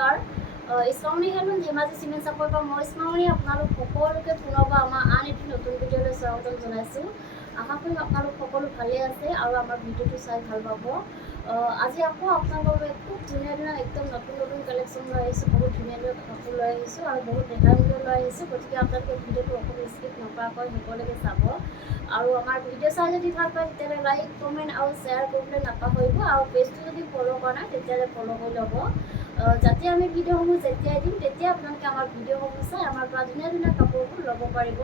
নমস্কাৰ ইছমামণি হেলুন ধেমাজি চিমেণ্ট চাপৰ পৰা মই ইছমামণি আপোনালোক সকলোকে পুনৰবাৰ আমাৰ আন এটি নতুন ভিডিঅ'লৈ স্বাগতম জনাইছোঁ। আশা কৰিম আপোনালোক সকলো ভালে আছে আৰু আমাৰ ভিডিঅ'টো চাই ভাল পাব। আজি আকৌ আপোনালোকৰ বাবে খুব ধুনীয়া ধুনীয়া একদম নতুন নতুন কালেকশ্যন লৈ আহিছোঁ, বহুত ধুনীয়া ধুনীয়া কাপোৰ লৈ আহিছোঁ আৰু বহুত ৰেহাই মূল্য লৈ আহিছোঁ। গতিকে আপোনালোকে ভিডিঅ'টো অকণমান স্কিপ নকৰাকৈ শেষলৈকে চাব আৰু আমাৰ ভিডিঅ' চাই যদি ভাল পায় তেতিয়াহ'লে লাইক কমেণ্ট আৰু শ্বেয়াৰ কৰিবলৈ নাপাহৰিব আৰু পেজটো যদি ফ'ল' কৰা নাই তেতিয়াহ'লে ফ'ল' কৰি ল'ব, যাতে আমি ভিডিঅ'সমূহ যেতিয়াই দিম তেতিয়া আপোনালোকে আমাৰ ভিডিঅ'সমূহ চাই আমাৰ পৰা ধুনীয়া ধুনীয়া কাপোৰবোৰ ল'ব পাৰিব।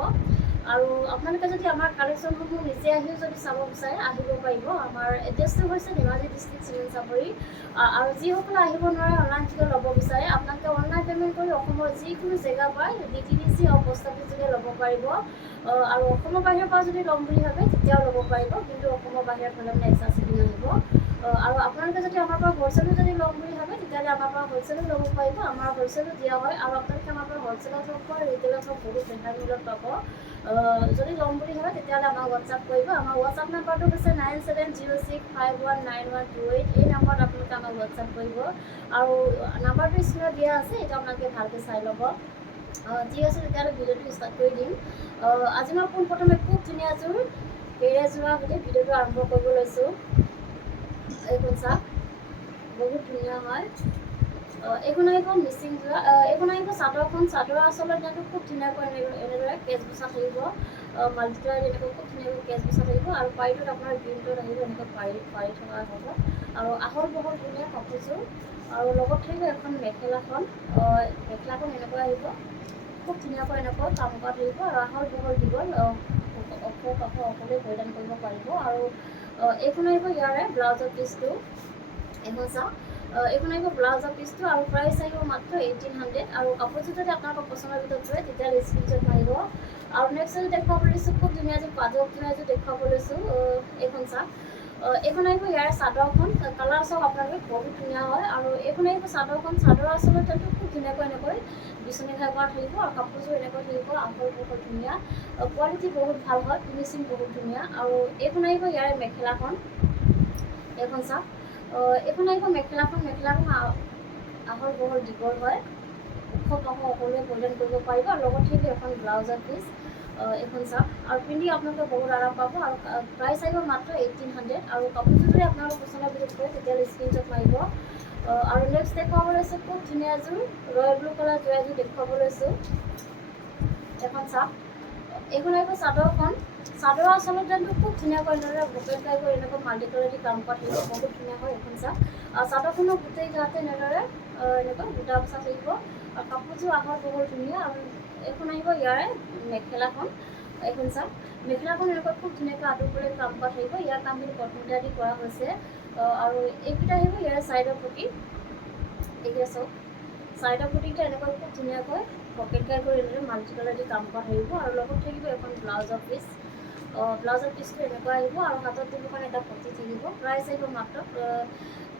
আৰু আপোনালোকে যদি আমাৰ কালেকশ্যনসমূহ নিজে আহিও যদি চাব বিচাৰে আহিব পাৰিব। আমাৰ এড্ৰেছটো হৈছে ধেমাজি ডিষ্ট্ৰিক্ট চিমেণ্ট চাপৰি আৰু যিসকলে আহিব নোৱাৰে অনলাইন যোগে ল'ব বিচাৰে আপোনালোকে অনলাইন পে'মেণ্ট কৰি অসমৰ যিকোনো জেগাৰ পৰা DTDC আৰু পোষ্ট অফিচ যোগে ল'ব পাৰিব। আৰু অসমৰ বাহিৰৰ পৰা যদি ল'ম বুলি ভাবে তেতিয়াও ল'ব পাৰিব, কিন্তু অসমৰ বাহিৰত হ'লে মানে এক্সট্ৰা চিপিং আহিব। আৰু আপোনালোকে যদি আমাৰ পৰা হ'লচেলো যদি ল'ম বুলি ভাবে তেতিয়াহ'লে আমাৰ পৰা হ'লচেলো ল'ব পাৰিব। আমাৰ হ'লচেলো দিয়া হয় আৰু আপোনালোকে আমাৰ পৰা হ'লচেলত হওক বা ৰিটেইলত হওক বহুত ৰেহাই মূল্যত পাব। যদি ল'ম বুলি ভাবে তেতিয়াহ'লে আমাক হোৱাটছআপ কৰিব। আমাৰ হোৱাটছআপ নাম্বাৰটো হৈছে 9706519128। এই নাম্বাৰত আপোনালোকে আমাক হোৱাটছআপ কৰিব আৰু নাম্বাৰটো স্ক্ৰীনত দিয়া আছে, এইটো আপোনালোকে ভালকৈ চাই ল'ব। ঠিক আছে, তেতিয়াহ'লে ভিডিঅ'টো ষ্টাৰ্ট কৰি দিম। আজি মই পোনপ্ৰথমে খুব ধুনীয়া এযোৰ কেৰেজোৰা সৈতে ভিডিঅ'টো আৰম্ভ কৰিব লৈছোঁ। এইখন চাওক, বহুত ধুনীয়া হয়। এইখন আহিব মিচিং যোৰা, এইখন আহিব চাদৰখন। চাদৰ আচলত যেনেকৈ খুব ধুনীয়াকৈ এনেদৰে কেচ বচা থাকিব, মাল্টিপ্লাই এনেকৈ খুব ধুনীয়াকৈ কেচ বচা থাকিব আৰু পাৰিটোত আপোনাৰ গ্ৰীণটোত আহিব এনেকৈ পাৰি থকা হ'ব আৰু আহল বহল ধুনীয়া কাপোৰযোৰ। আৰু লগত থাকিব এখন মেখেলাখন, মেখেলাখন এনেকৈ আহিব খুব ধুনীয়াকৈ এনেকৈ কাম কৰা থাকিব আৰু আহল বহল দীঘল কাপোৰ অকলে পৰিধান কৰিব পাৰিব। আৰু এইখন আহিব ইয়াৰে ব্লাউজৰ পিচটো, এইখন চাওক, এইখন আহিব ব্লাউজৰ পিচটো আৰু প্ৰাইচ আহিব মাত্ৰ 1800। আৰু কাপোৰযোৰ যদি আপোনালোকৰ পচন্দৰ ভিতৰত হয় তেতিয়াহ'লে স্ক্ৰীনশ্বট মাৰিব। আৰু নেক্সট এযোৰ দেখুৱাব লৈছোঁ, খুব ধুনীয়া এযোৰ পাজৰ ধুনীয়া এযোৰ দেখুৱাব লৈছোঁ। এইখন চাওক, এইখন আহিব ইয়াৰে চাদৰখন। কালাৰ চাওক আপোনালোকে বহুত ধুনীয়া হয়। আৰু এইখন আহিব চাদৰখন। চাদৰ আচলতে খুব ধুনীয়াকৈ এনেকৈ বিচনী ঘাই কৰা থাকিব আৰু কাপোৰযোৰ এনেকৈ থাকিব আহল বহল ধুনীয়া, কোৱালিটি বহুত ভাল হয়, ফিনিচিং বহুত ধুনীয়া। আৰু এইখন আহিব ইয়াৰে মেখেলাখন। এইখন চাওক, এইখন আহিব মেখেলাখন। মেখেলাখন আহল বহল দীঘল হয়, ওখ পাখ সকলোৱে পৰিধান কৰিব পাৰিব আৰু লগত থাকিব এখন ব্লাউজৰ পিচ। এইখন চাওক আৰু পিন্ধি আপোনালোকে বহুত আৰাম পাব আৰু প্ৰাইচ আহিব মাত্ৰ 1800। আৰু কাপোৰযোৰ যদি আপোনালোকৰ পচন্দৰ ভিতৰত হয় তেতিয়াহ'লে স্ক্ৰীনশ্বট মাৰিব। আৰু নেক্সট দেখুৱাব লৈছোঁ খুব ধুনীয়া এযোৰ ৰয়েল ব্লু কালাৰ যোৰা এযোৰ দেখুৱাব লৈছোঁ। এখন চাওক, এইখন আহিব চাদৰখন। চাদৰ আচলতে খুব ধুনীয়াকৈ এনেদৰে বকেট টাইপ কৰি এনেকৈ মাল্টি কালাৰ দি কাম কৰা থাকিব, বহুত ধুনীয়া হয়। এইখন চাওক, চাদৰখনৰ গোটেই গাতে এনেদৰে এনেকৈ বুটা বচা থাকিব আৰু কাপোৰযোৰ আহল বহল ধুনীয়া। আৰু এইখন আহিব ইয়াৰে মেখেলাখন। এইখন চাওক, মেখেলাখন এনেকৈ খুব ধুনীয়াকৈ আঁতৰ কৰি কাম কৰা থাকিব। ইয়াৰ কামখিনি কটমিটাৰ দি কৰা হৈছে। আৰু এইকেইটা আহিব ইয়াৰে চাইডৰ পটি। এইকেইটা চাওক, চাইডৰ পটিকেইটা এনেকৈ খুব ধুনীয়াকৈ পকেট গাই কৰি এনেদৰে মাল্টি কালাৰ দি কাম কৰা থাকিব আৰু লগত থাকিব এখন ব্লাউজৰ পিচ। ব্লাউজৰ পিচটো এনেকুৱা আহিব আৰু হাতত দিব কাৰণে এটা পটি থাকিব। প্ৰাইচ আহিব মাত্ৰ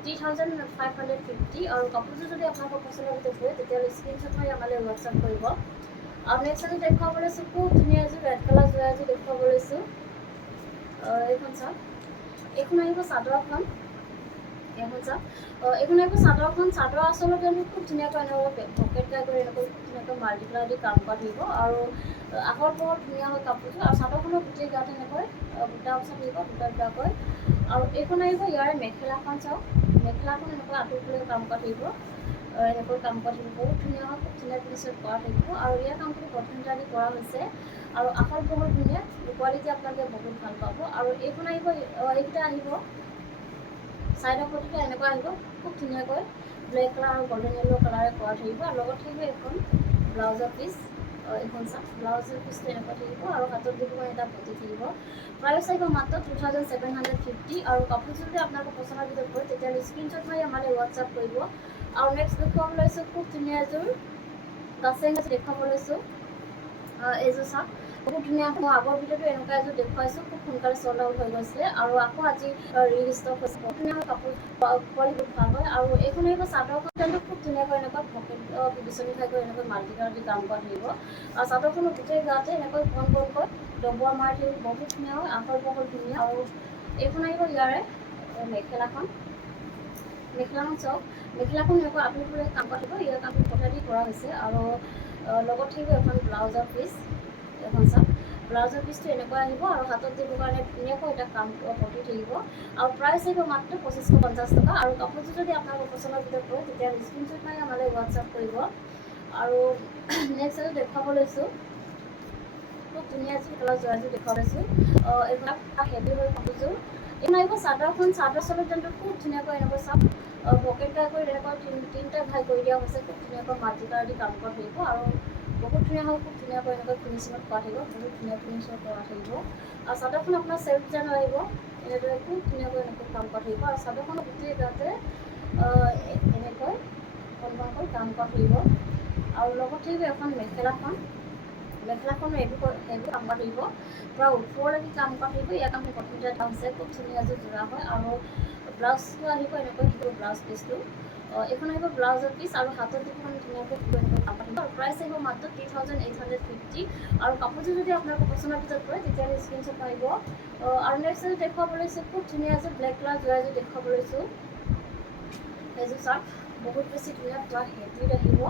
3550। আৰু কাপোৰযোৰ যদি আপোনালোকৰ পচন্দৰ ভিতৰত হয় তেতিয়াহ'লে স্ক্ৰীনশ্বট মাৰি আমালৈ হোৱাটছআপ কৰিব। আৰু নেক্সট এযোৰ দেখুৱাব লৈছোঁ, খুব ধুনীয়া এযোৰ ৰেড কালাৰ যোৰা এযোৰ দেখুৱাব লৈছোঁ। এইখন চাওক, এইখন আহিব চাদৰখন। এইখন চাওক, এইখন আহিব চাদৰখন। চাদৰ আচলতে খুব ধুনীয়াকৈ এনেকৈ পকেট গাই কৰি এনেকৈ খুব ধুনীয়াকৈ মাল্টি কালাৰ দি কাম কৰা থাকিব আৰু আহল বহল ধুনীয়া হয় কাপোৰযোৰ। আৰু চাদৰখনৰ গোটেই গাত এনেকৈ বুটা বচা থাকিব দুটা দুটাকৈ। আৰু এইখন আহিব ইয়াৰে মেখেলাখন। চাওক, মেখেলাখন এনেকৈ আঁতৰ কৰি কাম কৰা থাকিব, এনেকৈ কাম কৰা থাকিব, বহুত ধুনীয়া হয়, খুব ধুনীয়া ফিনিচত কৰা থাকিব। আৰু ইয়াৰ কামখিনি কটমিটাৰ দি কৰা হৈছে আৰু আহল বহল ধুনীয়া, কোৱালিটি আপোনালোকে বহুত ভাল পাব। আৰু এইখন আহিব, এইকেইটা আহিব চাইডৰ পটিটো এনেকুৱা আহিব খুব ধুনীয়াকৈ ব্লেক কালাৰ আৰু গল্ডেন য়েল্ল' কালাৰে কৰা থাকিব আৰু লগত থাকিব এখন ব্লাউজৰ পিচ। এইখন চাওক, ব্লাউজৰ পিচটো এনেকুৱা থাকিব আৰু হাতত দিব এটা পটি থাকিব। প্ৰাইচ আহিব মাত্ৰ 2750। আৰু কাপোৰযোৰ যদি আপোনালোকৰ পচন্দৰ ভিতৰত হয় তেতিয়াহ'লে স্ক্ৰীনশ্বট মাৰি আমালৈ হোৱাটছআপ কৰিব। আৰু নেক্সট দেখুৱাব লৈছোঁ খুব ধুনীয়া এযোৰ কাছেং দেখুৱাব লৈছোঁ। এইযোৰ চাওক, বহুত ধুনীয়া। মই আগৰ ভিডিঅ'টো এনেকুৱা এযোৰ দেখুৱাইছোঁ, খুব সোনকালে চল্ড আউট হৈ গৈছিলে আৰু আকৌ আজি ৰিষ্টক হৈছে। বহুত ধুনীয়া কাপোৰ, কোৱালিটি বহুত ভাল হয়। আৰু এইখন আহিব চাদৰখন। খুব ধুনীয়াকৈ এনেকুৱা পকেট বিচনী খাই কৰি এনেকৈ মাল্টি কালাৰ দি কাম কৰা থাকিব আৰু চাদৰখনৰ গোটেই গাতে এনেকৈ ঘন ঘনকৈ ডবোৱা মাৰি থাকিব, বহুত ধুনীয়া হয়, আহল বহল ধুনীয়া। আৰু এইখন আহিব ইয়াৰে মেখেলাখন। মেখেলাখন চাওক, মেখেলাখন এনেকৈ আপুনি কাম কৰিব, ইয়াৰ কামটো পঠাদি কৰা হৈছে। আৰু লগত থাকিব এখন ব্লাউজৰ পিচ, এখন চাওক ব্লাউজৰ পিচটো এনেকুৱা আহিব আৰু হাতত দিবৰ কাৰণে ধুনীয়াকৈ এটা কাম পতি থাকিব। আৰু প্ৰাইচ আহিব মাত্ৰ 2550 টকা। আৰু কাপোৰটো যদি আপোনালোকৰ পচন্দৰ ভিতৰত পৰে তেতিয়া স্ক্ৰীনশ্বট মাৰি আমালৈ হোৱাটছআপ কৰিব। আৰু নেক্সট এযোৰ দেখুৱাব লৈছোঁ, খুব ধুনীয়া এযোৰ কালাৰ যোৱা এযোৰ দেখুৱাব লৈছোঁ। এইবিলাক হেভি হৈ কাপোৰযোৰ। এইখন আহিব চাদৰখন, চাদৰ চলকজনটো খুব ধুনীয়াকৈ এনেকৈ চাওক পকেট কৰি এনেকৈ তিনিটা ভাগ কৰি দিয়া হৈছে। খুব ধুনীয়াকৈ মাল্টি কালাৰ দি কাম কৰা থাকিব আৰু বহুত ধুনীয়া হয়, খুব ধুনীয়াকৈ এনেকৈ ফিনিচিঙত কৰা থাকিব, বহুত ধুনীয়া ফিনিচিঙত কৰা থাকিব। আৰু চাদৰখন আপোনাৰ চেল্ফ ডিজাইন আহিব, এনেদৰে খুব ধুনীয়াকৈ এনেকৈ কাম কৰা থাকিব। আৰু চাদৰখনৰ গোটেই গাতে এনেকৈ কণকৈ কাম কৰা থাকিব। আৰু লগত থাকিব এখন মেখেলাখন, মেখেলাখনো এইবোৰ কাম কৰা থাকিব, পূৰা ওপৰলৈকে কাম কৰা থাকিব। ইয়াৰ কাম প্ৰথমতে এটা হৈছে, খুব ধুনীয়া এযোৰ যোৰা হয়। আৰু ব্লাউজটো আহিব এনেকৈ থাকিব, ব্লাউজ পিচটো এইখন আহিব ব্লাউজৰ পিচ। আৰু হাতত যিখন ধুনীয়াকৈ এনেকৈ কাম থাকিব। আৰু প্ৰাইচ আহিব মাত্ৰ 3850। আৰু কাপোৰযোৰ যদি আপোনালোকৰ পচন্দৰ ভিতৰত পৰে তেতিয়াহ'লে স্ক্ৰীনশ্বট মাৰিব। আৰু নেক্সট এযোৰ দেখুৱাব লৈছোঁ, খুব ধুনীয়া এযোৰ ব্লেক কালাৰ যোৰা এযোৰ দেখুৱাব লৈছোঁ। এযোৰ চাওক বহুত বেছি ধুনীয়া, পূৰা হেভিত আহিব।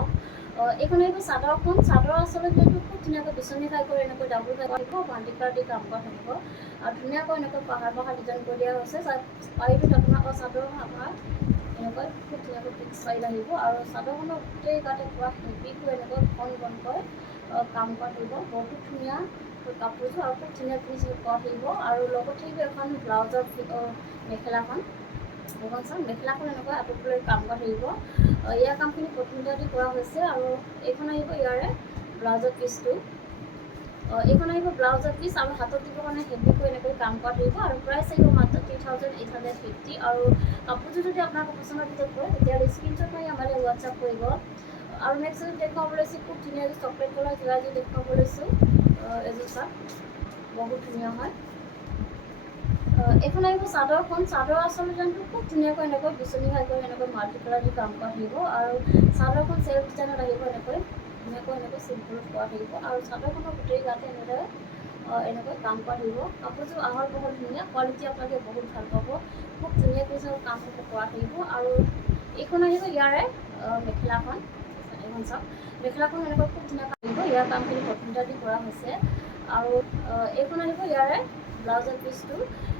এইখন আহিব চাদৰখন, চাদৰ আচলতে যোনটো খুব ধুনীয়াকৈ বিচনী খাই কৰি এনেকৈ ডাবুল খাই থাকিব, মাল্টি কালাৰ দি কাম কৰা থাকিব। আৰু ধুনীয়াকৈ এনেকৈ পাহাৰ ডিজাইন কৰি দিয়া হৈছে। পাৰিটোত আপোনাৰ চাদৰ আপোনাৰ এনেকৈ খুব ধুনীয়াকৈ ফিক্স পাৰি আহিব। আৰু চাদৰখনৰ গোটেই গাতে পূৰা হেভিকৈ এনেকৈ ঘন ঘনকৈ কাম কৰা থাকিব, বহুত ধুনীয়া কাপোৰযোৰ আৰু খুব ধুনীয়া ফিনিচিং কৰা থাকিব। আৰু লগত থাকিব এখন ব্লাউজৰ মেখেলাখন, এইখন চাওক মেখেলাখন এনেকৈ আঁতৰলৈ কাম কৰা থাকিব। ইয়াৰ কামখিনি প্ৰথমতে কৰা হৈছে। আৰু এইখন আহিব ইয়াৰে ব্লাউজৰ পিচটো, এইখন আহিব ব্লাউজৰ পিচ। আৰু হাতত দিবৰ কাৰণে হেভিকৈ এনেকৈ কাম কৰা থাকিব। আৰু প্ৰাইচ আহিব মাত্ৰ 3850। আৰু কাপোৰযোৰ যদি আপোনালোকৰ পচন্দৰ ভিতৰত পৰে তেতিয়াহ'লে স্ক্ৰীনশ্বট মাৰি আমালৈ হোৱাটছআপ কৰিব। আৰু নেক্সট এযোৰ দেখুৱাব লৈছোঁ, খুব ধুনীয়া এযোৰ চকলেট কালাৰ যোৰা এযোৰ দেখুৱাব লৈছোঁ। এযোৰ চাওক বহুত ধুনীয়া হয়। এইখন আহিব চাদৰখন, চাদৰ আচল ডিজাইনটো খুব ধুনীয়াকৈ এনেকৈ বিচনী খাই কৰি এনেকৈ মাল্টি কালাৰ দি কাম কৰা থাকিব। আৰু চাদৰখন চেল্ফ ডিজাইনত আহিব, এনেকৈ ধুনীয়াকৈ এনেকৈ চিম্পুলত কৰা থাকিব। আৰু চাদৰখনৰ গোটেই গাতে এনেদৰে এনেকৈ কাম কৰা থাকিব। কাপোৰযোৰ আহল বহল ধুনীয়া, কোৱালিটি আপোনালোকে বহুত ভাল পাব, খুব ধুনীয়া পিছত কাম কৰা থাকিব। আৰু এইখন আহিব ইয়াৰে মেখেলাখন, এইখন চাওক মেখেলাখন এনেকৈ খুব ধুনীয়া আহিব, ইয়াৰ কামখিনি প্ৰথমতে কৰা হৈছে। আৰু এইখন আহিব ইয়াৰে ব্লাউজৰ পিচটো।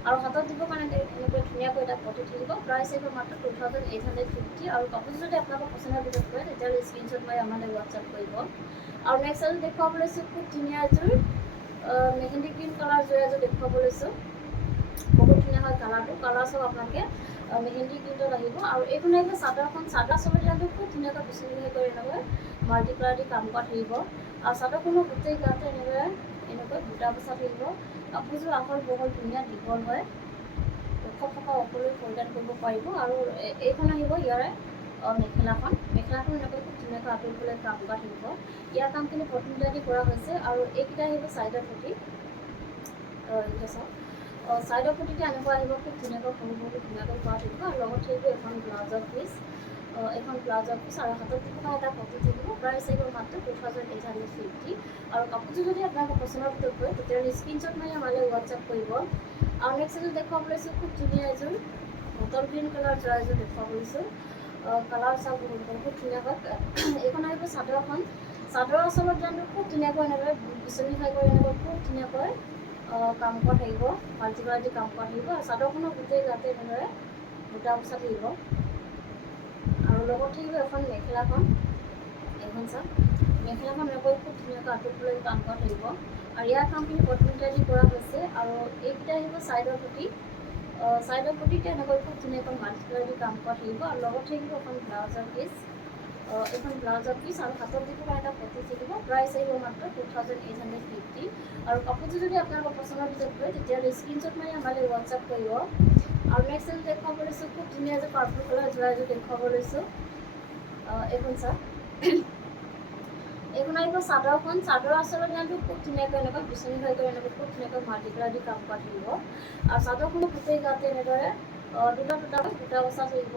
আৰু হাতত দিবৰ কাৰণে এনেকৈ ধুনীয়াকৈ এটা পতি থাকিব। প্ৰাইচ আহিব মাত্ৰ 2850। আৰু কাপোৰযোৰ যদি আপোনালোকৰ পচন্দৰ ভিতৰত পৰে তেতিয়াহ'লে স্ক্ৰীনশ্বট মাৰি আমালৈ হোৱাটছআপ কৰিব। আৰু নেক্সট এযোৰ দেখুৱাব লৈছোঁ, খুব ধুনীয়া এযোৰ মেহেন্দি গ্ৰীণ কালাৰ যোৰা এযোৰ দেখুৱাব লৈছোঁ। বহুত ধুনীয়া হয় কালাৰটো, কালাৰ চাওক আপোনালোকে মেহেন্দি গ্ৰীণত আহিব। আৰু এইখন আহিব চাদৰখন, চাদৰ চলটো খুব ধুনীয়াকৈ বিচনী কৰি এনেকৈ মাল্টি কালাৰ দি কাম কৰা থাকিব। আৰু চাদৰখনৰ গোটেই গাতে এনেকৈ বুটা বচা থাকিব। কাপোৰযোৰ আহল বহল ধুনীয়া দীঘল হয়, ওখ থকা সকলোৱে পৰিধান কৰিব পাৰিব। আৰু এইখন আহিব ইয়াৰে মেখেলাখন, মেখেলাখন এনেকৈ খুব ধুনীয়াকৈ আঁতৰলৈ কাম কৰা থাকিব। ইয়াৰ কামখিনি প্ৰথমতে কৰা হৈছে। আৰু এইকেইটা আহিব ছাইডৰ পটি, এইকেইটা চাওক ছাইডৰ পটিতে এনেকুৱা আহিব, খুব ধুনীয়াকৈ সৰু সৰু ধুনীয়াকৈ কৰা থাকিব। আৰু লগত থাকিব এখন ব্লাউজৰ পিচ, এখন ব্লাউজৰ পিচ। আৰু হাতত থকা এটা পটি থাকিব। প্ৰাইচ আহিব মাত্ৰ 2850। আৰু কাপোৰযোৰ যদি আপোনালোকৰ পচন্দৰ ভিতৰত পৰে তেতিয়াহ'লে স্ক্ৰীনশ্বট মাৰি আমালৈ হোৱাটছআপ কৰিব। আৰু নেক্সট এযোৰ দেখুৱাব লৈছোঁ, খুব ধুনীয়া এযোৰ বটল গ্ৰীণ কালাৰ যোৰা এযোৰ দেখুৱাব লৈছোঁ। কালাৰ চাওক বহুত ধুনীয়া হয়। এইখন আহিব চাদৰখন, চাদৰ আচলৰ ডিজাইনটো খুব ধুনীয়াকৈ এনেদৰে বিচনী খাই কৰি এনেকৈ খুব ধুনীয়াকৈ কাম কৰা থাকিব, মাল্টি কালাৰ দি কাম কৰা থাকিব। আৰু চাদৰখনৰ গোটেই গাতে এনেদৰে বুটা বচা থাকিব। আৰু লগত থাকিব এখন মেখেলাখন, এইখন চাওক মেখেলাখন এনেকৈ খুব ধুনীয়াকৈ আঁতৰলৈ কাম কৰা থাকিব। আৰু ইয়াৰ কামখিনি প্ৰথমতে কৰা হৈছে। আৰু এইকেইটা আহিব ছাইডৰ পটি, ছাইডৰ পটিতে এনেকৈ খুব ধুনীয়াকৈ মাল্টি কালাৰ দি কাম কৰা থাকিব। আৰু লগত থাকিব এখন ব্লাউজৰ পিচ, এইখন ব্লাউজৰ পিচ। আৰু হাতত দিব কাৰণে এটা পটি থাকিব। প্ৰাইচ আহিব মাত্ৰ 2850। আৰু কাপোৰযোৰ যদি আপোনালোকৰ পচন্দৰ ভিতৰত পৰে তেতিয়াহ'লে স্ক্ৰীনশ্বট মাৰি আমালৈ হোৱাটছআপ কৰিব। আৰু নেক্সট এযোৰ দেখুৱাব লৈছোঁ, খুব ধুনীয়া এযোৰ পাৰ্পল কালাৰ যোৰা এযোৰ দেখুৱাব লৈছোঁ। এইখন চাওক এইখন আহিব চাদৰখন, চাদৰ আচলৰ ডিজাইনটো খুব ধুনীয়াকৈ এনেকৈ বিচনী খাই কৰি এনেকৈ খুব ধুনীয়াকৈ মাল্টি কালাৰ দি কাম কৰা থাকিব। আৰু চাদৰখনৰ গোটেই গাতে এনেদৰে দুটা বুটা বচা থাকিব।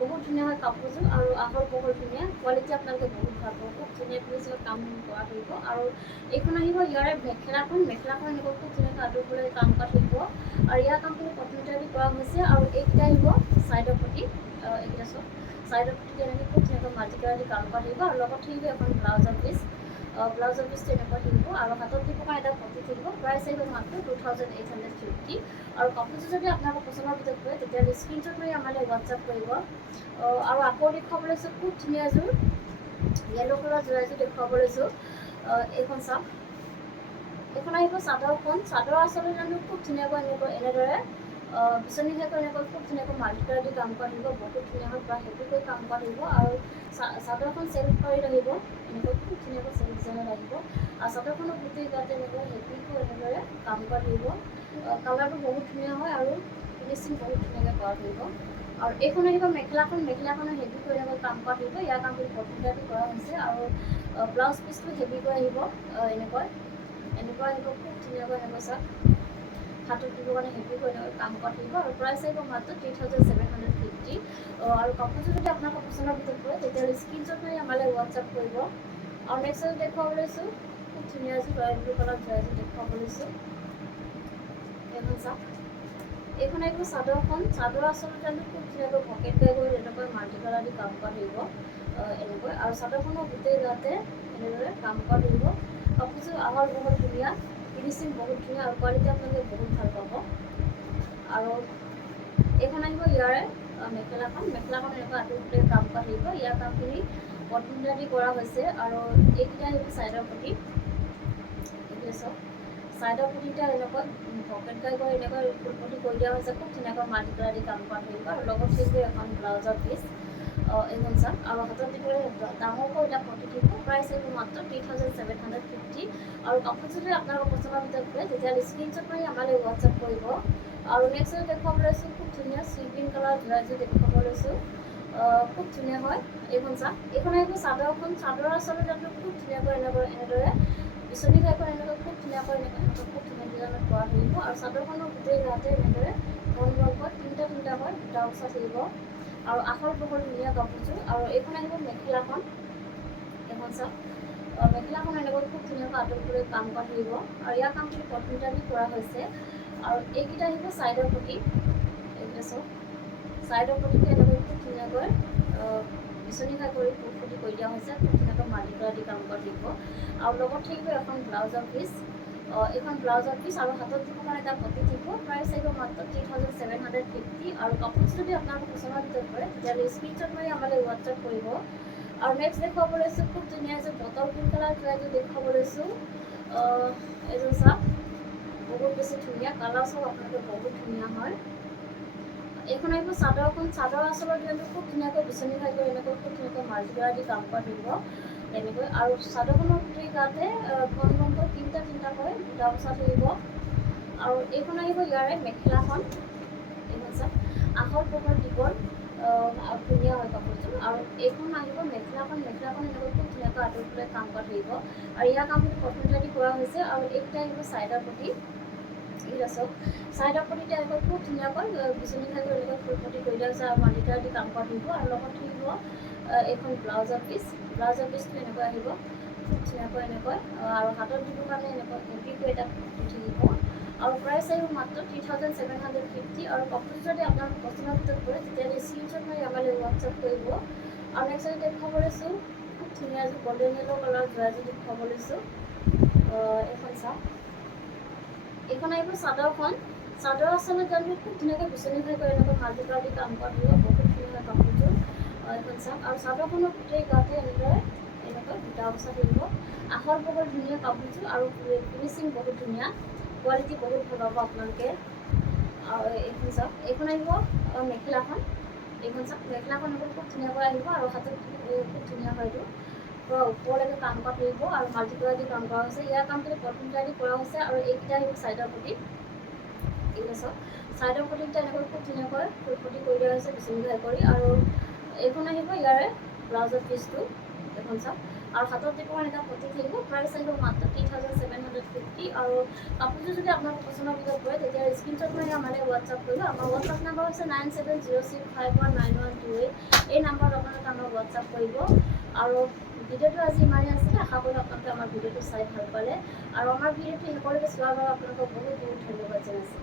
বহুত ধুনীয়া হয় কাপোৰযোৰ, আৰু আহল বহল ধুনীয়া, কোৱালিটি আপোনালোকে বহুত ভাল পাব, খুব ধুনীয়া ফিনিচিঙত কাম কৰা থাকিব। আৰু এইখন আহিব ইয়াৰে মেখেলাখন, মেখেলাখন এনেকৈ খুব ধুনীয়াকৈ আঁতৰলৈ কাম কৰা থাকিব। আৰু ইয়াৰ কামখিনি প্ৰথমতে কৰা হৈছে। আৰু এইকেইটা আহিব ছাইডৰ পটি, এইকেইটা চাওক চাইডৰ পটিটো এনেকৈ খুব ধুনীয়াকৈ মাল্টিকালাৰ দি কাম কৰা থাকিব আৰু লগত থাকিব এখন ব্লাউজৰ পিচ এনেকুৱা থাকিব আৰু হাতত দিব কাৰণে এটা পটি থাকিব প্ৰাইচ আহিব মাত্ৰ 2850 আৰু কাপোৰযোৰ যদি আপোনালোকৰ পচন্দৰ ভিতৰত পৰে তেতিয়াহ'লে স্ক্ৰীনশ্বট মাৰি আমালৈ হোৱাটছআপ কৰিব আৰু আকৌ দেখুৱাব লৈছোঁ খুব ধুনীয়া এযোৰ য়েল্ল' কালাৰ যোৰা এযোৰ দেখুৱাব লৈছোঁ এইখন চাওক এইখন আহিব চাদৰখন চাদৰ আচলতে জানো খুব ধুনীয়াকৈ এনেদৰে বিচনী ঘাইকৈ এনেকৈ খুব ধুনীয়াকৈ মাল্টিকালাৰ দি কাম কৰা থাকিব বহুত ধুনীয়াকৈ পুৰা হেভিকৈ কাম কৰা থাকিব আৰু চাদৰখন চেল্ফ কৰি আহিব এনেকৈ খুব ধুনীয়াকৈ চেল্ফ ডিজাইনত আহিব আৰু চাদৰখনৰ গোটেই গাতে এনেকৈ হেভিকৈ এনেদৰে কাম কৰা থাকিব কালাৰটো বহুত ধুনীয়া হয় আৰু ফিনিচিং বহুত ধুনীয়াকৈ কৰা থাকিব আৰু এইখন আহিব মেখেলাখনৰ হেভিকৈ এনেকৈ কাম কৰা থাকিব ইয়াৰ কামটো কটনটাদি কৰা হৈছে আৰু ব্লাউজ পিচটো হেভিকৈ আহিব এনেকুৱা আহিব খুব ধুনীয়াকৈ এনেকৈ চাওক হাতত দিব কাৰণে হেভিকৈ এনেকৈ কাম কৰা থাকিব আৰু প্ৰাইচ আহিব মাত্ৰ 3750 আৰু কাপোৰযোৰ যদি আপোনালোকৰ পচন্দৰ ভিতৰত পৰে তেতিয়াহ'লে স্ক্ৰীনশ্বট মাৰি আমালৈ হোৱাটছআপ কৰিব আৰু নেক্সট এযোৰ দেখুৱাব লৈছোঁ খুব ধুনীয়া এযোৰ ৰয়েল ব্লু কালাৰ যোৰা এযোৰ দেখুৱাব লৈছোঁ এইখন চাওক এইখন আহিব চাদৰখন চাদৰ আচলতে আমি খুব ধুনীয়াকৈ পকেট গাই কৰি এনেকৈ মাল্টি কালাৰ দি কাম কৰা থাকিব এনেকৈ আৰু চাদৰখনৰ গোটেই গাতে এনেদৰে কাম কৰা থাকিব কাপোৰযোৰ আহল বহল ধুনীয়া ফিনিচিং বহুত ধুনীয়া আৰু কোৱালিটি আপোনালোকে বহুত ভাল পাব আৰু এইখন আহিব ইয়াৰে মেখেলাখন এনেকুৱা আঁতৰি কাম কৰা থাকিব ইয়াৰ কামখিনি কটন দি কৰা হৈছে আৰু এইকেইটা আহিব চাইডৰ পটি এইটোৱে চাওক চাইডৰ পটিটা এনেকৈ পকেট গাই কৰি এনেকৈ ফুলপটি কৰি দিয়া হৈছে খুব ধুনীয়াকৈ মাল্টিকালাৰ দি কাম কৰা থাকিব আৰু লগত থাকিব এখন ব্লাউজৰ পিচ এইখন চাওক আৰু হাতত দিবলৈ ডাঙৰকৈ এটা পটি থাকিব প্ৰাইচ আহিব মাত্ৰ 3750 আৰু কাপোৰ যদি আপোনালোকৰ পচন্দৰ ভিতৰত পৰে তেতিয়াহ'লে স্ক্ৰীনশ্বট মাৰি আমালৈ হোৱাটছআপ কৰিব আৰু নেক্সট দেখুৱাব লৈছোঁ খুব ধুনীয়া চি গ্ৰীণ কালাৰ যোৰা এযোৰ দেখুৱাব লৈছোঁ খুব ধুনীয়া হয় এইখন চাওক এইখন আহিব চাদৰখন চাদৰ আচলতে আপোনালোক খুব ধুনীয়াকৈ এনেদৰে বিচনী ঘাইকৈ এনেকৈ খুব ধুনীয়াকৈ খুব ধুনীয়া ডিজাইনত কৰা থাকিব আৰু চাদৰখনৰ গোটেই গাতে এনেদৰে বনকৈ তিনিটাকৈ দুটা উচা থাকিব আৰু আখৰ বহল ধুনীয়া কাপোৰযোৰ আৰু এইখন আহিব মেখেলাখন এইখন চাওক মেখেলাখন এনেকৈ খুব ধুনীয়াকৈ আঁতৰি কৰি কাম কৰা থাকিব আৰু ইয়াৰ কামখিনি কটনটা দি কৰা হৈছে আৰু এইকেইটা আহিব চাইডৰ পটি এইকেইটা চাওক চাইডৰ পটিটো এনেকৈ খুব ধুনীয়াকৈ বিচনী ঘাই কৰি ফুলফুটি কৰি দিয়া হৈছে খুব ধুনীয়াকৈ মাল্টিকালাৰ দি কাম কৰা থাকিব আৰু লগত থাকিব এখন ব্লাউজৰ পিচ এইখন ব্লাউজৰ পিচ আৰু হাতত দিব কাৰণে এটা পটি থাকিব প্ৰাইচ আহিব মাত্ৰ 3750 আৰু কাপোৰযোৰ যদি আপোনালোকৰ পচন্দৰ ভিতৰত পৰে তেতিয়াহ'লে স্ক্ৰীনশ্বট মাৰি আমালৈ হোৱাটছআপ কৰিব আৰু নেক্সট দেখুৱাব লৈছোঁ খুব ধুনীয়া এযোৰ বটল গ্ৰীণ কালাৰ যোৰা এযোৰ দেখুৱাব লৈছোঁ এযোৰ চাওক বহুত বেছি ধুনীয়া কালাৰ চাওক আপোনালোকে বহুত ধুনীয়া হয় এইখন আহিব চাদৰখন চাদৰ আচলতে এনেকৈ খুব ধুনীয়াকৈ বিচনী ঘাই কৰি এনেকৈ খুব ধুনীয়াকৈ মাল্টিকালাৰ দি কাম কৰা থাকিব এনেকৈ আৰু চাদৰখনৰ গোটেই গাতে ঘনকৈ তিনিটাকৈ দুটা বচা থাকিব আৰু এইখন আহিব ইয়াৰে মেখেলাখন এইখন চাওক আহল বহল দীঘল ধুনীয়া হয় কাপোৰযোৰ আৰু এইখন আহিব মেখেলাখন এনেকৈ খুব ধুনীয়াকৈ আঁতৰি পেলাই কাম কৰা থাকিব আৰু ইয়াৰ কামখিনি কটনটা দি কৰা হৈছে আৰু এইকেইটা আহিব চাইডৰ পটি এইকেইটা চাওক চাইডৰ পটিতে এনেকৈ খুব ধুনীয়াকৈ বিচনী ঘাই কৰি এনেকৈ ফুলপটি কৰি দিয়া হৈছে আৰু মাল্টিকালাৰ দি কাম কৰা থাকিব আৰু লগত থাকিব এইখন ব্লাউজৰ পিচটো এনেকৈ আহিব খুব ধুনীয়াকৈ এনেকৈ আৰু হাতত দিব কাৰণে এনেকৈ হেভিকৈ এটা থাকিব আৰু প্ৰাইচ আহিব মাত্ৰ 3750 আৰু কাপোৰযোৰ যদি আপোনালোকৰ পচন্দৰ ভিতৰত পৰে তেতিয়াহ'লে স্ক্ৰীনশ্বট মাৰি আমালৈ হোৱাটছআপ কৰিব আৰু নেক্সট দেখুৱাব লৈছোঁ খুব ধুনীয়া এযোৰ গল্ডেন য়েল্ল' কালাৰ যোৰা এযোৰ দেখুৱাব লৈছোঁ এইখন চাওক এইখন আহিব চাদৰখন চাদৰ আচলতে জানো খুব ধুনীয়াকৈ বিচনী ঘাই কৰি এনেকৈ মাল্টিকালাৰ দি কাম কৰা থাকিব বহুত ধুনীয়া কাপোৰযোৰ এইখন চাওক আৰু চাদৰখনৰ গোটেই গাতে এনেকৈ দুটা বচা থাকিব আহল বহল ধুনীয়া কাপোৰযোৰ আৰু ফিনিচিং বহুত ধুনীয়া কোৱালিটি বহুত ভাল পাব আপোনালোকে আৰু এইখন চাওক এইখন আহিব মেখেলাখন এইখন চাওক মেখেলাখন এনেকৈ খুব ধুনীয়াকৈ আহিব আৰু হাতত খুব ধুনীয়া হয় এইটো পুৰা ওপৰলৈকে কাম কৰা থাকিব আৰু মাল্টিকালাৰ দি কাম কৰা হৈছে ইয়াৰ কামখিনি কটনটা দি কৰা হৈছে আৰু এইকেইটা আহিব চাইডৰ পটি এইকেইটা চাওক চাইডৰ পটিকেইটা এনেকৈ খুব ধুনীয়াকৈ ফুলপটি কৰি দিয়া হৈছে বিচনী ঘাই কৰি আৰু এইখন আহিব ইয়াৰে ব্লাউজৰ পিচটো এইখন চাওক আৰু হাতত দিব কাৰণে এটা পটি থাকিব প্ৰাইচ আহিব মাত্ৰ 3750 আৰু কাপোৰযোৰ যদি আপোনালোকৰ পচন্দৰ ভিতৰত পৰে তেতিয়াহ'লে স্ক্ৰীনশ্বট মাৰি আমালৈ হোৱাটছআপ কৰিব আমাৰ হোৱাটছআপ নাম্বাৰ হৈছে 9706519128 এই নাম্বাৰত আপোনালোকে আমাক হোৱাটছআপ কৰিব আৰু ভিডিঅ'টো আজি ইমানেই আছিলে আশা কৰোঁ আপোনালোকে আমাৰ ভিডিঅ'টো চাই ভাল পালে আৰু আমাৰ ভিডিঅ'টো শেষলৈকে চোৱাৰ বাবে আপোনালোকক বহুত ধন্যবাদ জনাইছোঁ